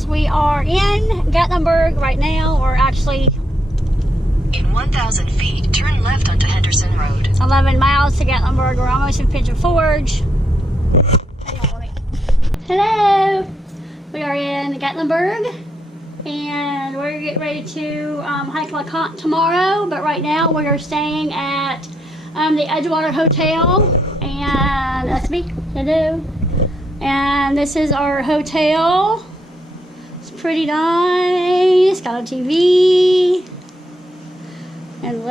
guys, we are in Gatlinburg right now. We're actually in 1,000 feet, turn left onto Henderson Road. 11 miles to Gatlinburg. We're almost in Pigeon Forge. Hello! We are in Gatlinburg and we're getting ready to hike LeConte tomorrow, but right now we are staying at the Edgewater Hotel, and that's me. Hello. And this is our hotel. It's pretty nice. Got a TV. And look.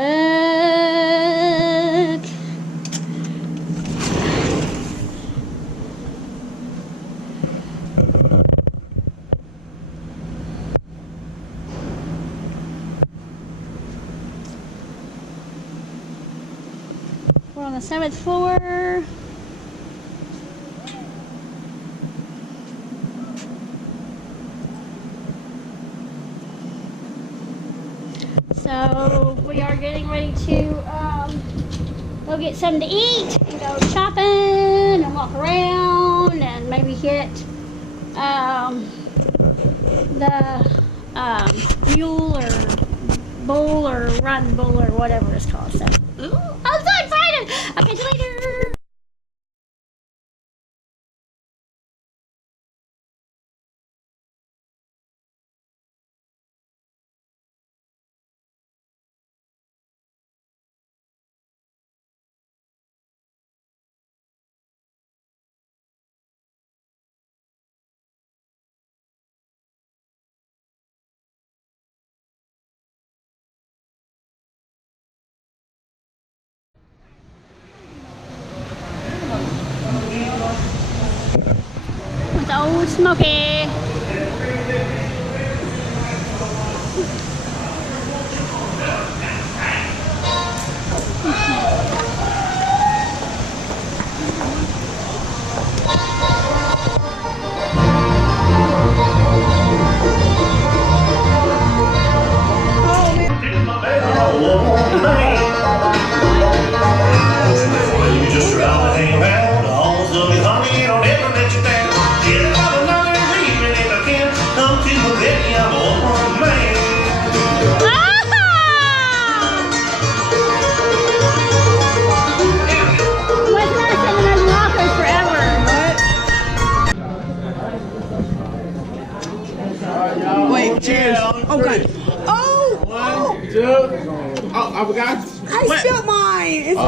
We're on the 7th floor. So we are getting ready to go get something to eat and go shopping and walk around and maybe hit the mule or bull or riding bull or whatever it's called. So, ooh, I'm so excited! I'll catch you later. With the old Smoky. Cheers. Okay. Oh! One, two. Oh, I forgot. I spilled mine. It's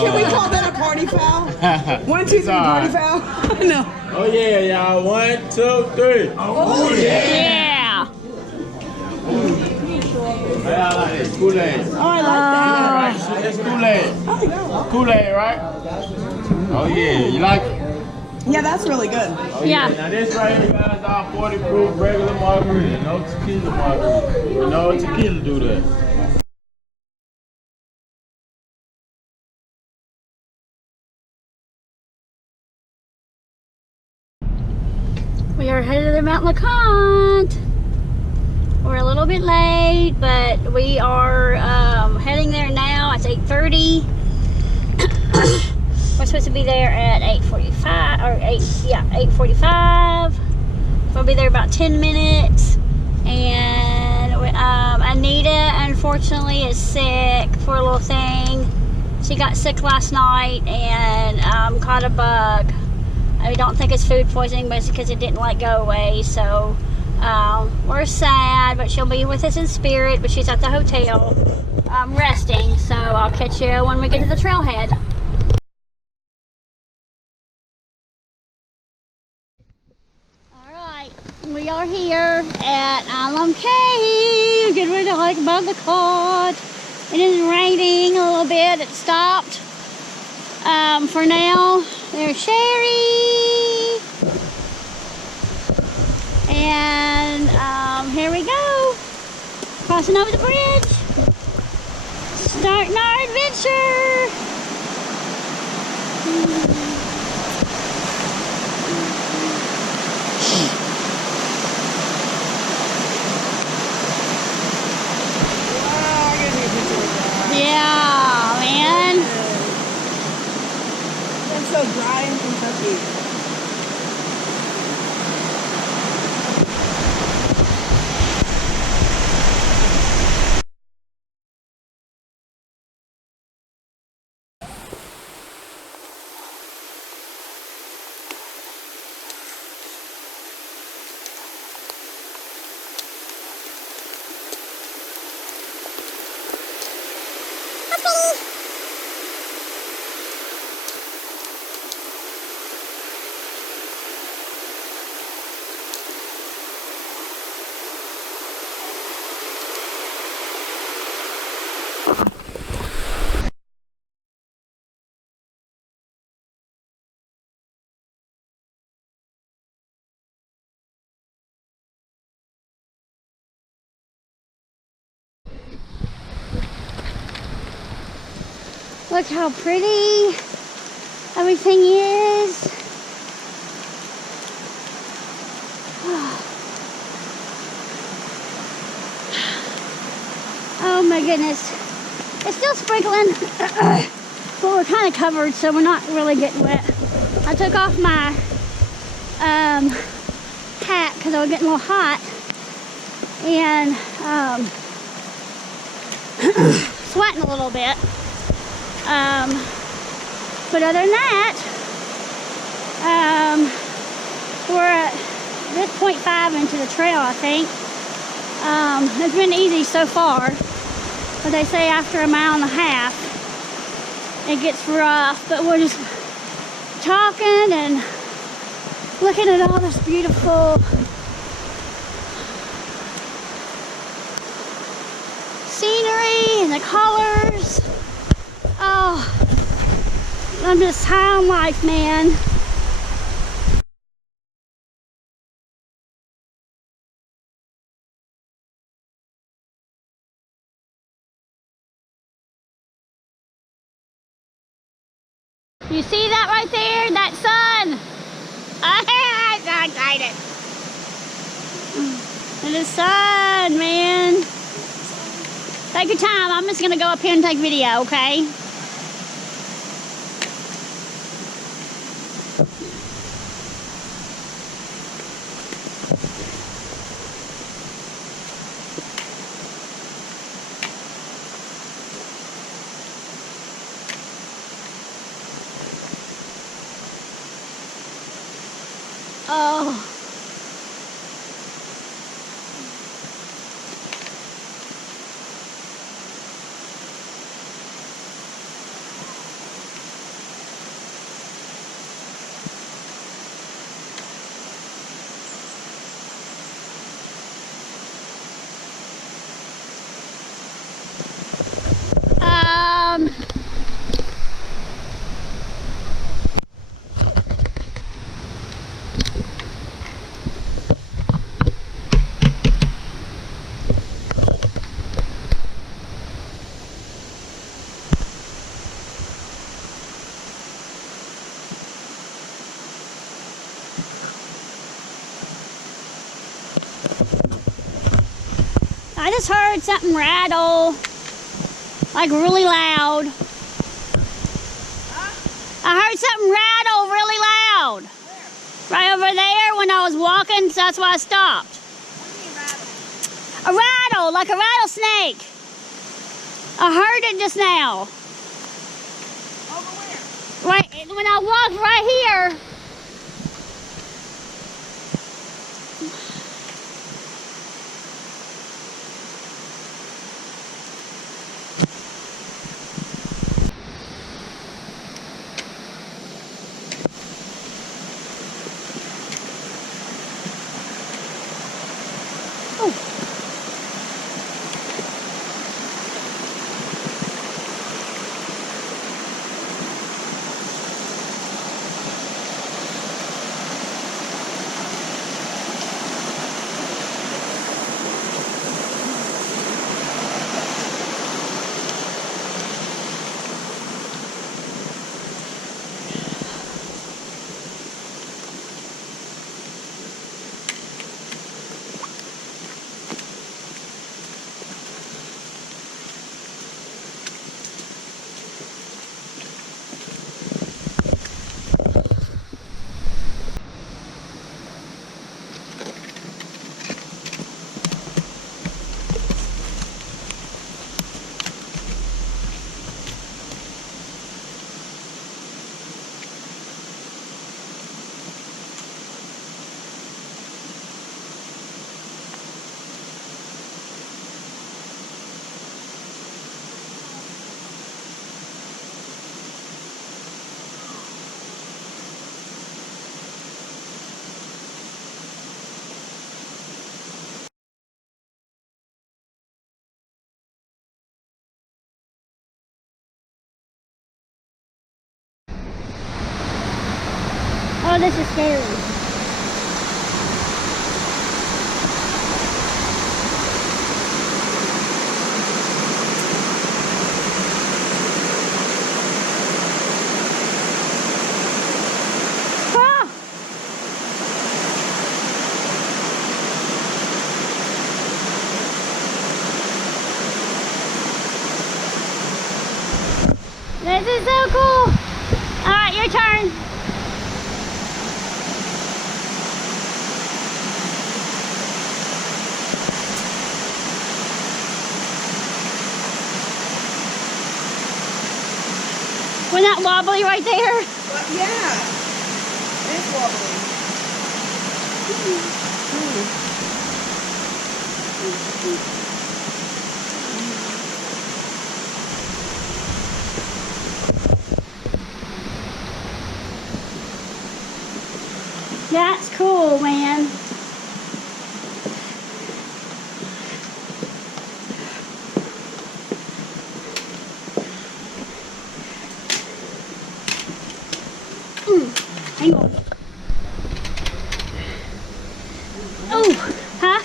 Can we call that a party foul? 1, 2, 3, party foul? No. Oh, yeah, y'all. 1, 2, 3. Oh, yeah. Yeah. I like it. Kool-Aid. Oh, I like that. Right, so it's Kool-Aid. Kool-Aid, right? Oh, yeah. You like it? Yeah, that's really good. Oh, Yeah. Now, this right here, guys, our 40 proof regular margarita. No tequila margarita. No tequila do that. We are headed to Mount LeConte. We're a little bit late, but we are heading there now. It's 8:30. We're supposed to be there at 8:45 or 8:45. We'll be there about 10 minutes. And Anita, unfortunately, is sick for a little thing. She got sick last night and caught a bug. I don't think it's food poisoning, but it's because it didn't go away. So we're sad, but she'll be with us in spirit. But she's at the hotel resting. So I'll catch you when we get to the trailhead. We are here at Alum Cave, getting ready to hike Mt Leconte. It is raining a little bit. It stopped for now. There's Sheri, and here we go, crossing over the bridge, starting our adventure. Yeah, man. It's so dry in Kentucky. Look how pretty everything is. Oh my goodness. It's still sprinkling, but we're kind of covered, so we're not really getting wet. I took off my hat because I was getting a little hot, and sweating a little bit. But other than that, we're at this 0.5 into the trail, I think. It's been easy so far, but they say after a mile and a half it gets rough. But we're just talking and looking at all this beautiful scenery and the colors. Oh, I'm just high on life, man. You see that right there? That sun. I'm so excited. It is sun, man. Take your time. I'm just gonna go up here and take video, okay? Oh. I just heard something rattle, like really loud. I heard something rattle really loud. Right over there when I was walking, so that's why I stopped. A rattle, like a rattlesnake. I heard it just now. Over where? Right, when I walked right here. Oh, this is scary. so cool. All right, your turn. Wasn't that wobbly right there? Yeah. It's wobbly. That's cool, man. Hang on. Oh, huh?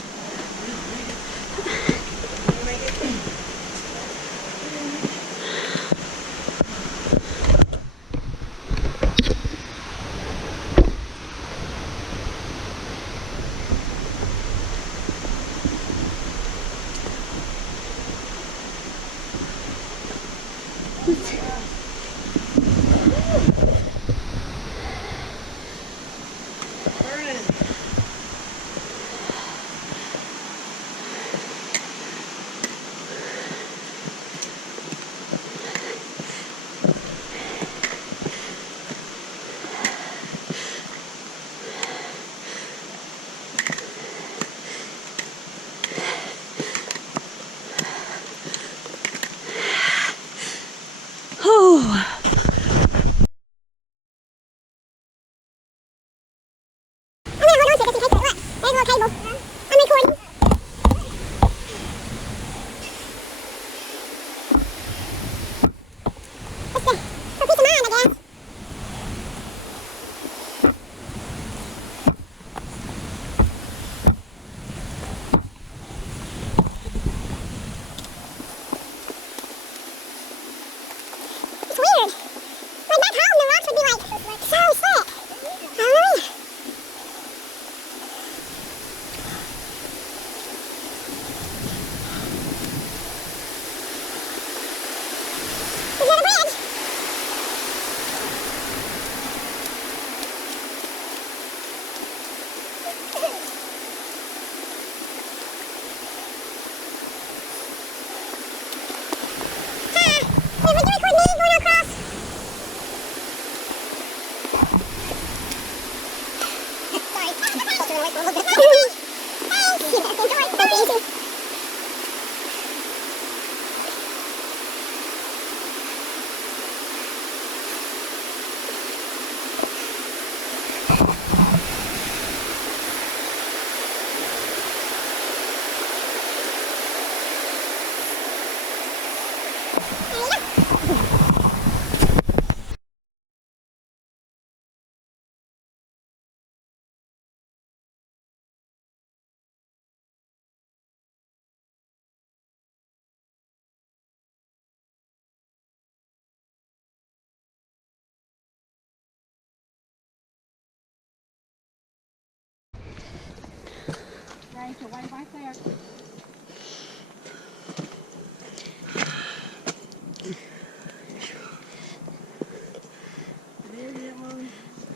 Right, so wait right there.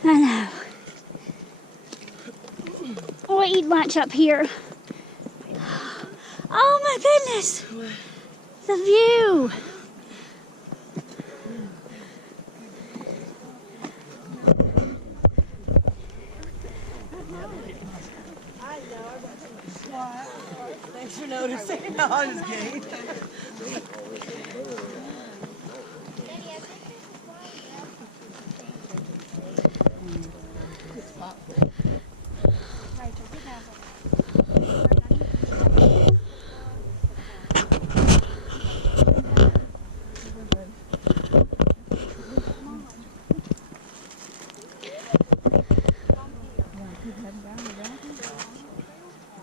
I know. Oh, I eat lunch up here. Oh my goodness. The view. Thanks for noticing. No, I'm just kidding.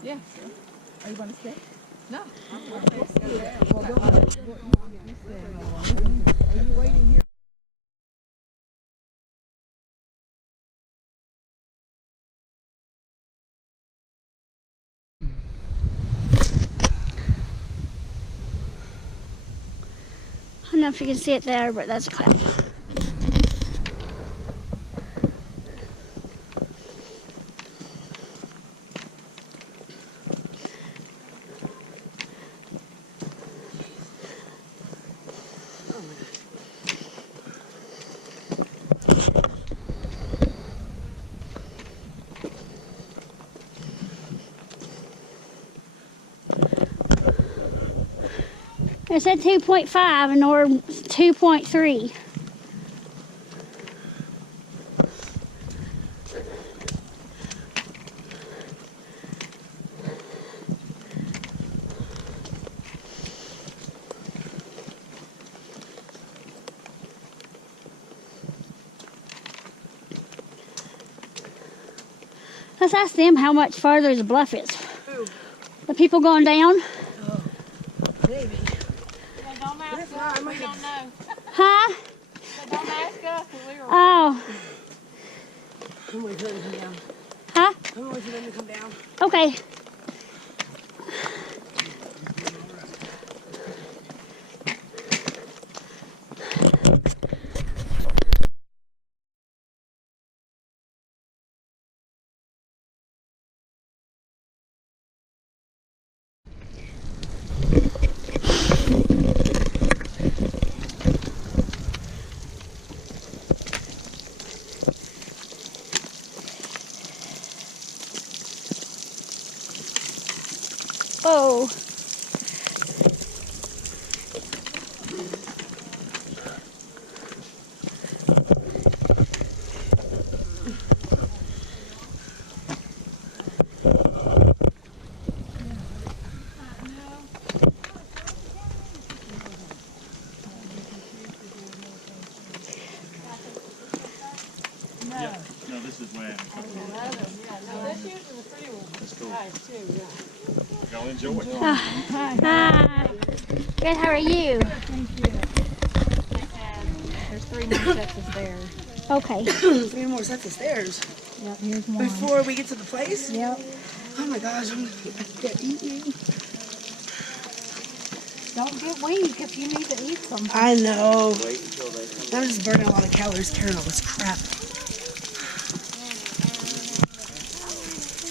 Yeah. Are you going to stay? No. Are you waiting here? I don't know if you can see it there, but that's a cloud. It said 2.5 and or 2.3. Let's ask them how much farther the bluff is. Who? The people going down? Oh, maybe. Yeah, don't ask us, we don't know. Huh? But don't ask us, 'cause we were... Oh. I'm waiting for them to come down. Huh? I'm waiting for them to come down. Okay. Whoa. No, this is way. This year's is a pretty one. That's cool. Nice, too, yeah. Y'all enjoy it. Hi. Good, how are you? There's 3 more sets of stairs. Okay. 3 more sets of stairs. Yep, here's one. Before we get to the place? Yep. Oh my gosh, I'm gonna eat you. Don't get weak if you need to eat something. I know. I'm just burning a lot of calories carrying all this crap.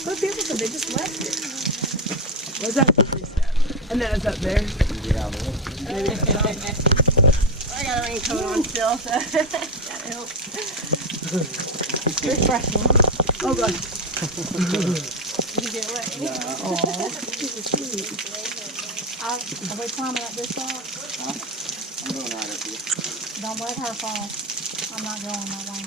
But people said they just left it. What's that? And then it's up there. I got a rain coming on still, so that helps. Refreshing. Oh god. You get wet. Are we climbing up this rock? I'm going out of here. Don't let her fall. I'm not going that way.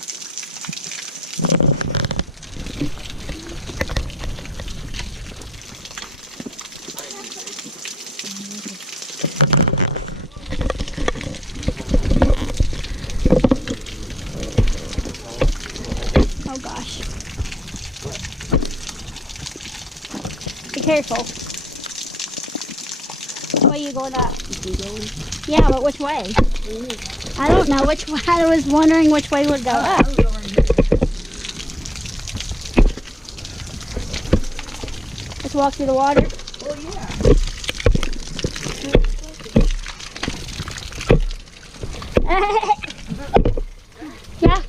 Oh gosh. Be careful. Which way are you going up? Yeah, but which way? I don't know which way. I was wondering which way would go up. Let's walk through the water. Oh yeah. Yeah.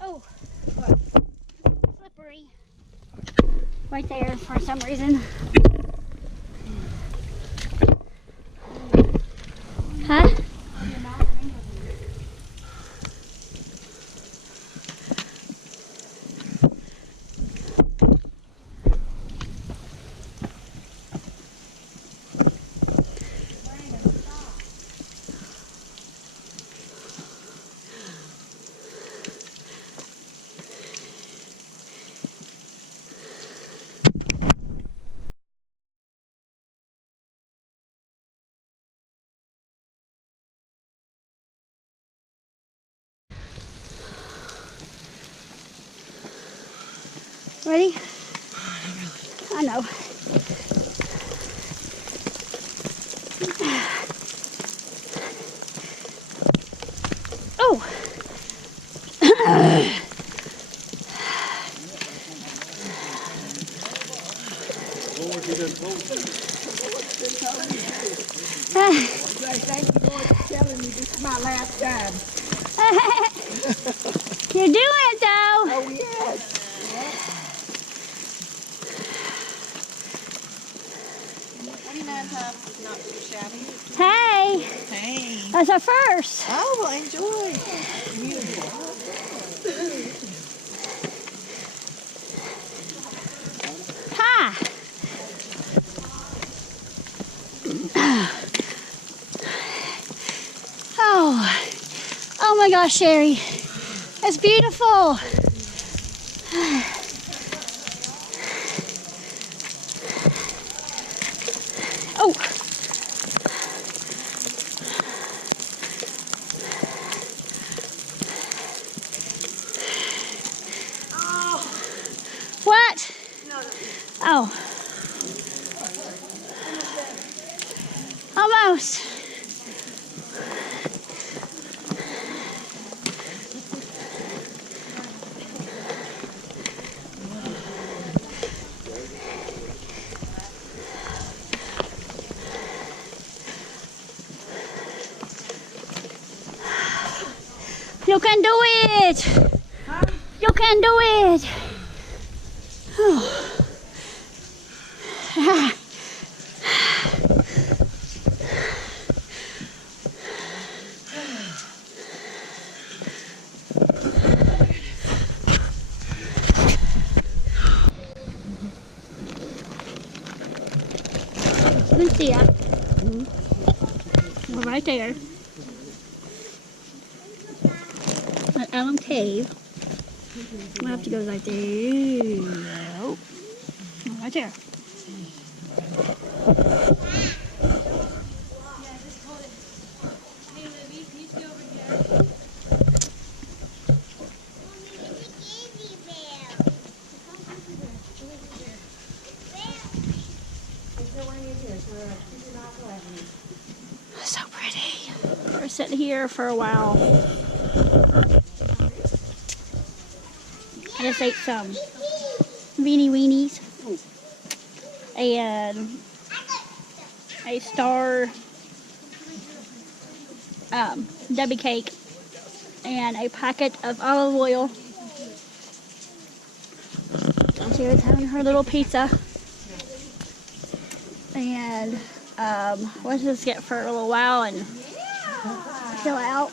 Oh, slippery. Right there for some reason. Huh? Ready? I know. Oh! Thank you for telling me this is my last time. You're doing it though! Oh yes. Times is not too That's our first. Oh, well, enjoy. Hi. Oh my gosh, Sheri. It's beautiful. Oh. What? Oh. Almost. You can do it. You can do it. You can see it. We're right there. At Alum Cave. We'll have to go right there. Oh, right there. So pretty. We're sitting here for a while. I just ate some beanie weenies and a star Debbie cake and a packet of olive oil. She was having her little pizza. And let's just get for a little while and chill out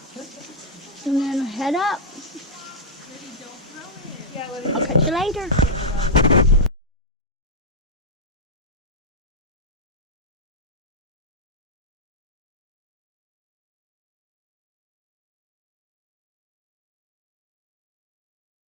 and then head up. I'll catch you later.